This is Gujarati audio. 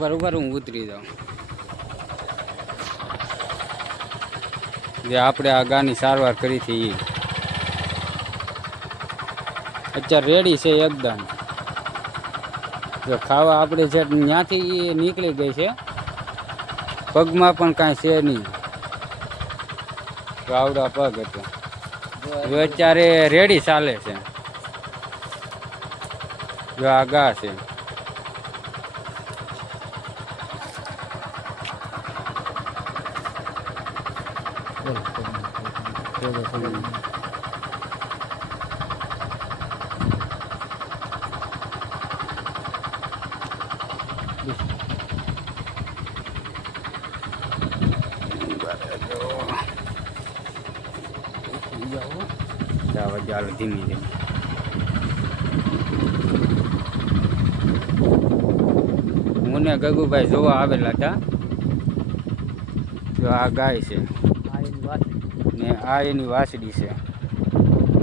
ઉપર ઉપર હું ઉતરી જાઉં. જે આપણે આ ગાની સારવાર કરી હતી એ અત્યારે રેડી છે એકદમ. જો ખાવા આપણે છે ત્યાંથી નીકળી ગઈ છે, પગમાં પણ કાંઈ છે નહીં. આવડા પગ હતો. જો અત્યારે રેડી ચાલે છે. જો આ ગા છે. ચાલો ચાલો ધીમે ધીમે હું ને ગગુભાઈ જોવા આવેલા હતા જો આ ગાય છે. આ એની વાસડી છે.